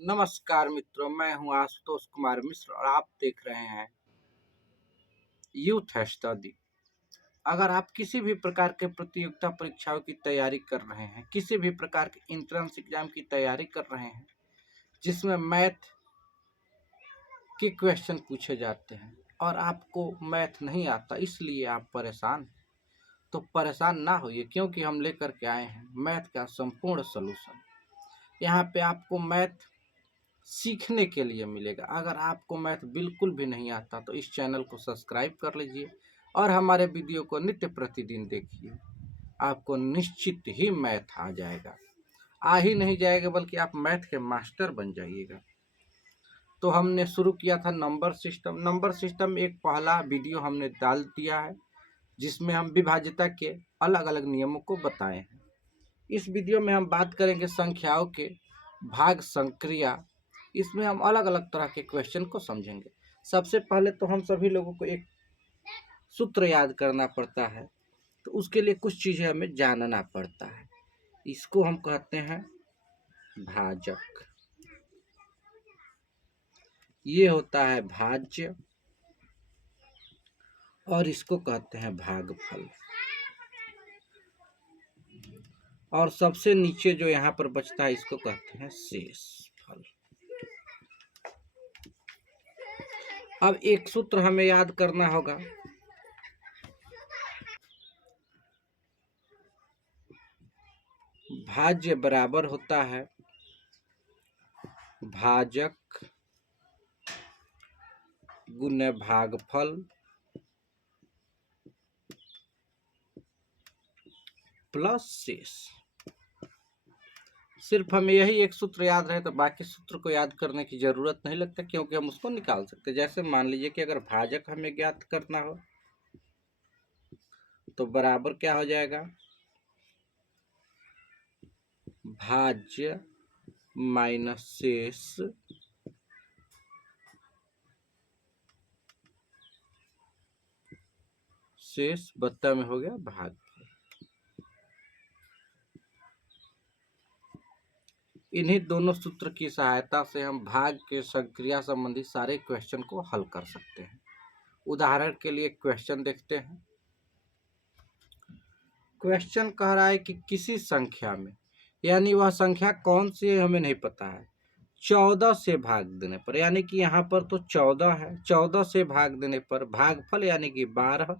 नमस्कार मित्रों, मैं हूं आशुतोष कुमार मिश्र और आप देख रहे हैं यूथ स्टडी। अगर आप किसी भी प्रकार के प्रतियोगिता परीक्षाओं की तैयारी कर रहे हैं, किसी भी प्रकार के एंट्रेंस एग्जाम की तैयारी कर रहे हैं जिसमें मैथ के क्वेश्चन पूछे जाते हैं और आपको मैथ नहीं आता, इसलिए आप परेशान हैं, तो परेशान ना होइए, क्योंकि हम लेकर के आए हैं मैथ का संपूर्ण सलूशन। यहाँ पे आपको मैथ सीखने के लिए मिलेगा। अगर आपको मैथ बिल्कुल भी नहीं आता तो इस चैनल को सब्सक्राइब कर लीजिए और हमारे वीडियो को नित्य प्रतिदिन देखिए। आपको निश्चित ही मैथ आ जाएगा, आ ही नहीं जाएगा बल्कि आप मैथ के मास्टर बन जाइएगा। तो हमने शुरू किया था नंबर सिस्टम। नंबर सिस्टम में एक पहला वीडियो हमने डाल दिया है जिसमें हम विभाज्यता के अलग अलग नियमों को बताए हैं। इस वीडियो में हम बात करेंगे संख्याओं के भाग संक्रिया। इसमें हम अलग अलग तरह के क्वेश्चन को समझेंगे। सबसे पहले तो हम सभी लोगों को एक सूत्र याद करना पड़ता है, तो उसके लिए कुछ चीज़ें हमें जानना पड़ता है। इसको हम कहते हैं भाजक, ये होता है भाज्य, और इसको कहते हैं भागफल। और सबसे नीचे जो यहाँ पर बचता है इसको कहते हैं शेषफल। अब एक सूत्र हमें याद करना होगा। भाज्य बराबर होता है भाजक गुने भागफल प्लस शेष। सिर्फ हमें यही एक सूत्र याद रहे तो बाकी सूत्र को याद करने की जरूरत नहीं लगता, क्योंकि हम उसको निकाल सकते। जैसे मान लीजिए कि अगर भाजक हमें ज्ञात करना हो तो बराबर क्या हो जाएगा, भाज्य माइनस शेष शेष बत्ता में हो गया भाग। इन्हीं दोनों सूत्र की सहायता से हम भाग के संक्रिया संबंधी सारे क्वेश्चन को हल कर सकते हैं। उदाहरण के लिए क्वेश्चन देखते हैं। क्वेश्चन कह रहा है कि किसी संख्या में, यानी वह संख्या कौन सी है हमें नहीं पता है, 14 से भाग देने पर, यानी कि यहाँ पर तो 14 है, 14 से भाग देने पर भागफल यानी कि 12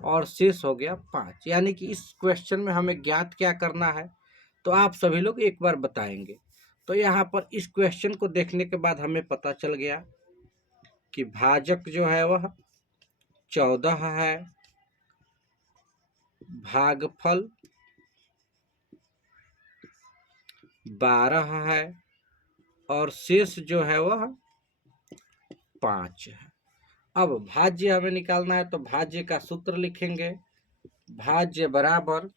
और शेष हो गया 5। यानी कि इस क्वेश्चन में हमें ज्ञात क्या करना है, तो आप सभी लोग एक बार बताएंगे। तो यहाँ पर इस क्वेश्चन को देखने के बाद हमें पता चल गया कि भाजक जो है वह 14 है, भागफल 12 है और शेष जो है वह 5 है। अब भाज्य हमें निकालना है, तो भाज्य का सूत्र लिखेंगे। भाज्य बराबर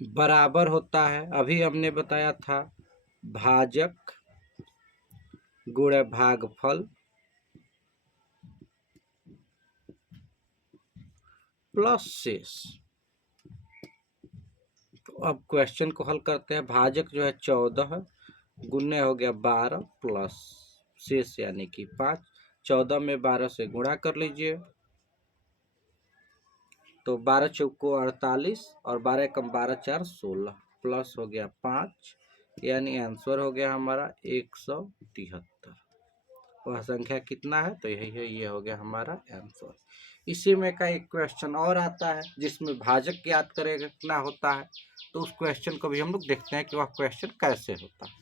बराबर होता है, अभी हमने बताया था, भाजक गुणे भागफल प्लस शेष। तो अब क्वेश्चन को हल करते हैं। भाजक जो है 14 गुने हो गया 12 प्लस शेष यानी कि 5। 14 में 12 से गुणा कर लीजिए, तो 12 चौको 48 और 12 कम 12 4 16 प्लस हो गया 5, यानी आंसर हो गया हमारा 173। वह संख्या कितना है, तो यही है, ये हो गया हमारा आंसर। इसी में का एक क्वेश्चन और आता है जिसमें भाजक ज्ञात करना होता है, तो उस क्वेश्चन को भी हम लोग देखते हैं कि वह क्वेश्चन कैसे होता है।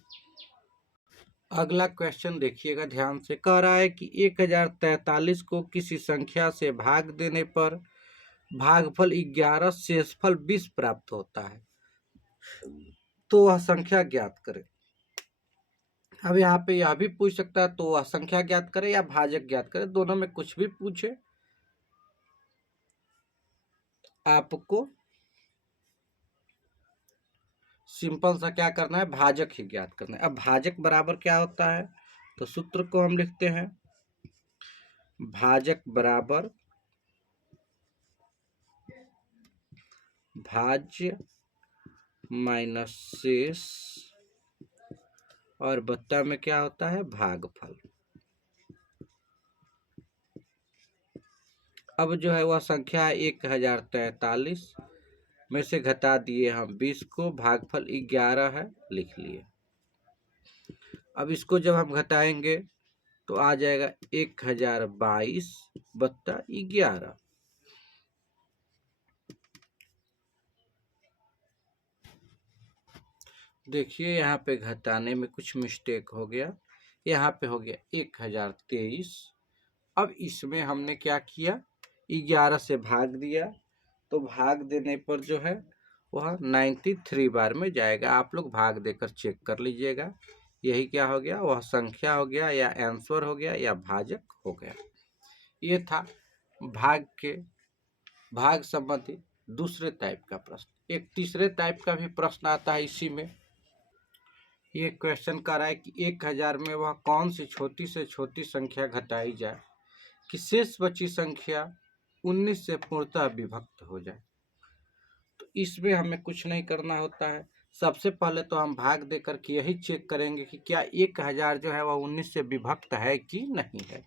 अगला क्वेश्चन देखिएगा ध्यान से। कह रहा है कि 1043 को किसी संख्या से भाग देने पर भागफल 11 शेषफल 20 प्राप्त होता है, तो वह संख्या ज्ञात करें। अब यहाँ पे यह भी पूछ सकता है, तो वह संख्या ज्ञात करे या भाजक ज्ञात करे, दोनों में कुछ भी पूछे, आपको सिंपल सा क्या करना है, भाजक ही ज्ञात करना है। अब भाजक बराबर क्या होता है, तो सूत्र को हम लिखते हैं। भाजक बराबर भाज्य माइनस शेष और बत्ता में क्या होता है भागफल। अब जो है वह संख्या है 1043 में से घटा दिए हम 20 को, भागफल 11 है, लिख लिए। अब इसको जब हम घटाएंगे तो आ जाएगा 1022 बत्ता 11। देखिए यहाँ पे घटाने में कुछ मिस्टेक हो गया, यहाँ पे हो गया 1023। अब इसमें हमने क्या किया 11 से भाग दिया, तो भाग देने पर जो है वह 93 बार में जाएगा। आप लोग भाग देकर चेक कर लीजिएगा, यही क्या हो गया वह संख्या हो गया या आंसर हो गया या भाजक हो गया। ये था भाग संबंधी दूसरे टाइप का प्रश्न। एक तीसरे टाइप का भी प्रश्न आता है इसी में। ये क्वेश्चन कर रहा है कि 1000 में वह कौन सी छोटी से छोटी संख्या घटाई जाए कि शेष बची संख्या 19 से पूर्णतः विभक्त हो जाए। तो इसमें हमें कुछ नहीं करना होता है। सबसे पहले तो हम भाग देकर के यही चेक करेंगे कि क्या 1000 जो है वह 19 से विभक्त है कि नहीं है।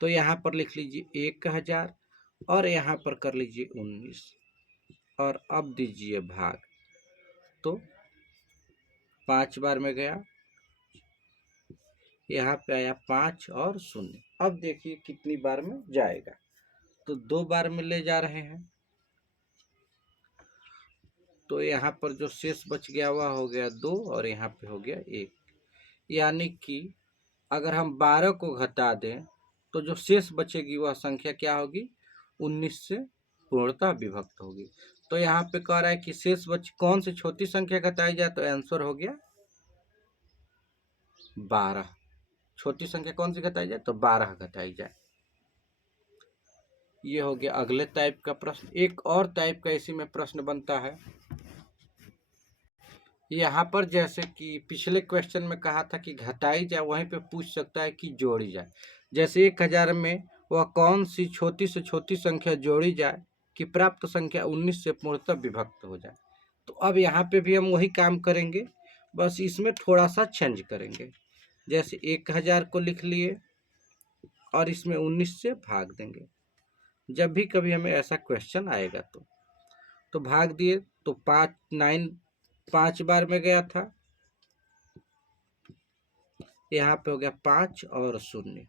तो यहाँ पर लिख लीजिए 1000 और यहाँ पर कर लीजिए 19 और अब दीजिए भाग, तो 5 बार में गया, यहाँ पे आया 5 और 0। अब देखिए कितनी बार में जाएगा, तो 2 बार में ले जा रहे हैं, तो यहाँ पर जो शेष बच गया वह हो गया 2 और यहाँ पे हो गया 1। यानी कि अगर हम 12 को घटा दें तो जो शेष बचेगी वह संख्या क्या होगी 19 से पूर्णतः विभक्त होगी। तो यहाँ पे कह रहा है कि शेष बच कौन सी छोटी संख्या घटाई जाए, तो आंसर हो गया 12। छोटी संख्या कौन सी घटाई जाए, तो 12 घटाई जाए। ये हो गया अगले टाइप का प्रश्न। एक और टाइप का इसी में प्रश्न बनता है। यहाँ पर जैसे कि पिछले क्वेश्चन में कहा था कि घटाई जाए, वहीं पे पूछ सकता है कि जोड़ी जाए। जैसे 1000 में वह कौन सी छोटी से छोटी संख्या जोड़ी जाए कि प्राप्त संख्या 19 से पूर्णतः विभक्त हो जाए। तो अब यहाँ पे भी हम वही काम करेंगे, बस इसमें थोड़ा सा चेंज करेंगे। जैसे 1000 को लिख लिए और इसमें 19 से भाग देंगे। जब भी कभी हमें ऐसा क्वेश्चन आएगा तो भाग दिए, तो 5 बार में गया था, यहाँ पे हो गया 5 और 0।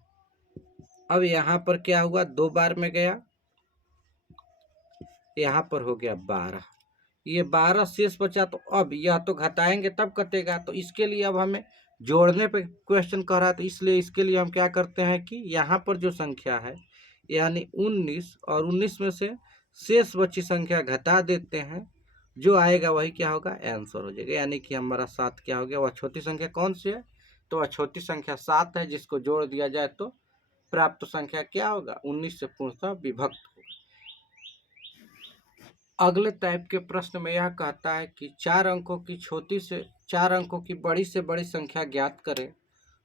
अब यहाँ पर क्या हुआ 2 बार में गया, यहाँ पर हो गया 12। ये 12 शेष बचा, तो अब यह तो घटाएंगे तब कटेगा, तो इसके लिए अब हमें जोड़ने पे क्वेश्चन कर रहा है, तो इसलिए इसके लिए हम क्या करते हैं कि यहाँ पर जो संख्या है यानी 19 और 19 में से शेष बची संख्या घटा देते हैं, जो आएगा वही क्या होगा आंसर हो जाएगा। यानी कि हमारा 7 क्या हो गया, वह छोटी संख्या कौन सी है, तो वह छोटी संख्या 7 है, जिसको जोड़ दिया जाए तो प्राप्त संख्या क्या होगा 19 से पूर्णतः विभक्त होगा। अगले टाइप के प्रश्न में यह कहता है कि 4 अंकों की छोटी से 4 अंकों की बड़ी से बड़ी संख्या ज्ञात करें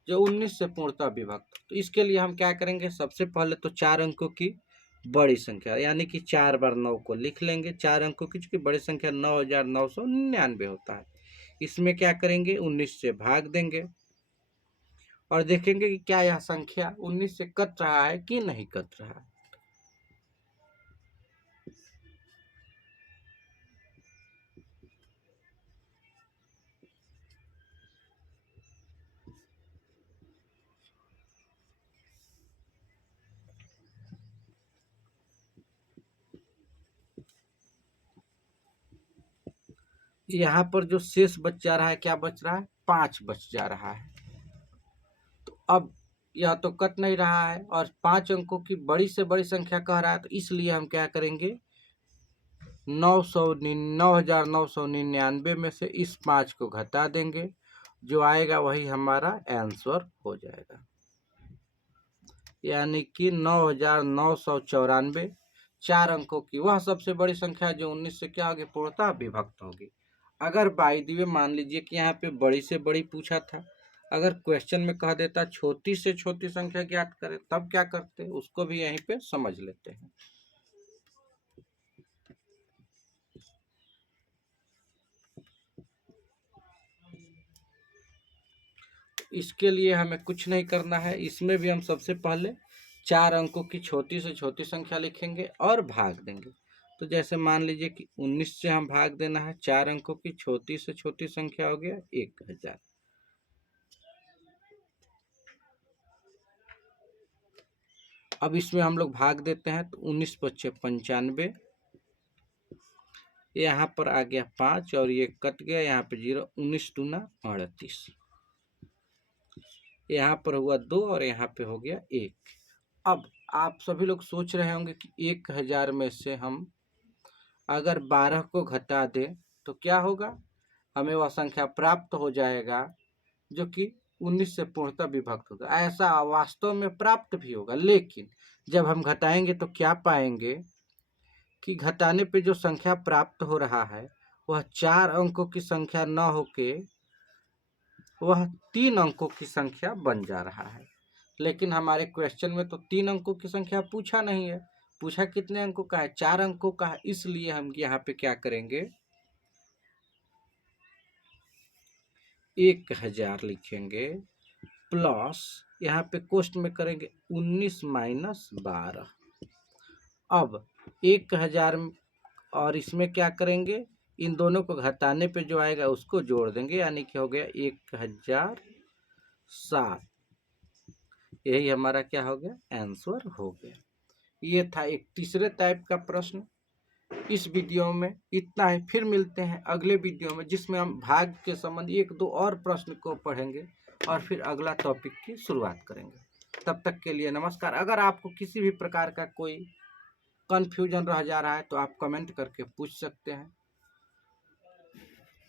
जो 19 से पूर्णतः विभक्त। तो इसके लिए हम क्या करेंगे, सबसे पहले तो 4 अंकों की बड़ी संख्या यानी कि 4 बार 9 को लिख लेंगे। 4 अंकों की चूंकि बड़ी संख्या 9999 होता है, इसमें क्या करेंगे 19 से भाग देंगे और देखेंगे कि क्या यह संख्या 19 से कट रहा है कि नहीं कट रहा है। यहाँ पर जो शेष बच जा रहा है, क्या बच रहा है 5 बच जा रहा है। तो अब यह तो कट नहीं रहा है और 5 अंकों की बड़ी से बड़ी संख्या कह रहा है, तो इसलिए हम क्या करेंगे 9999 में से इस 5 को घटा देंगे, जो आएगा वही हमारा आंसर हो जाएगा। यानी कि 9994, 4 अंकों की वह सबसे बड़ी संख्या जो 19 से क्या होगी पूर्णतः विभक्त होगी। अगर बाय द वे मान लीजिए कि यहाँ पे बड़ी से बड़ी पूछा था, अगर क्वेश्चन में कह देता छोटी से छोटी संख्या ज्ञात करें, तब क्या करते, उसको भी यहीं पे समझ लेते हैं। इसके लिए हमें कुछ नहीं करना है। इसमें भी हम सबसे पहले 4 अंकों की छोटी से छोटी संख्या लिखेंगे और भाग देंगे। तो जैसे मान लीजिए कि 19 से हम भाग देना है, 4 अंकों की छोटी से छोटी संख्या हो गया 1000। अब इसमें हम लोग भाग देते हैं तो 19 पच्चे 95, यहाँ पर आ गया 5 और ये कट गया, यहाँ पे 0, 19 दूना 38, यहाँ पर हुआ 2 और यहाँ पे हो गया 1। अब आप सभी लोग सोच रहे होंगे कि 1000 में से हम अगर 12 को घटा दें तो क्या होगा, हमें वह संख्या प्राप्त हो जाएगा जो कि 19 से पूर्णतः विभक्त होगा। ऐसा वास्तव में प्राप्त भी होगा, लेकिन जब हम घटाएंगे तो क्या पाएंगे कि घटाने पे जो संख्या प्राप्त हो रहा है वह 4 अंकों की संख्या न होके वह 3 अंकों की संख्या बन जा रहा है। लेकिन हमारे क्वेश्चन में तो 3 अंकों की संख्या पूछा नहीं है, पूछा कितने अंकों का है, 4 अंकों का है। इसलिए हम यहाँ पे क्या करेंगे, 1000 लिखेंगे प्लस यहाँ पे कोष्ट में करेंगे 19 माइनस 12। अब 1000 और इसमें क्या करेंगे, इन दोनों को घटाने पे जो आएगा उसको जोड़ देंगे, यानी कि हो गया 1007। यही हमारा क्या हो गया, आंसर हो गया। ये था एक तीसरे टाइप का प्रश्न। इस वीडियो में इतना ही, फिर मिलते हैं अगले वीडियो में जिसमें हम भाग के संबंध 1-2 और प्रश्न को पढ़ेंगे और फिर अगला टॉपिक की शुरुआत करेंगे। तब तक के लिए नमस्कार। अगर आपको किसी भी प्रकार का कोई कन्फ्यूजन रह जा रहा है तो आप कमेंट करके पूछ सकते हैं।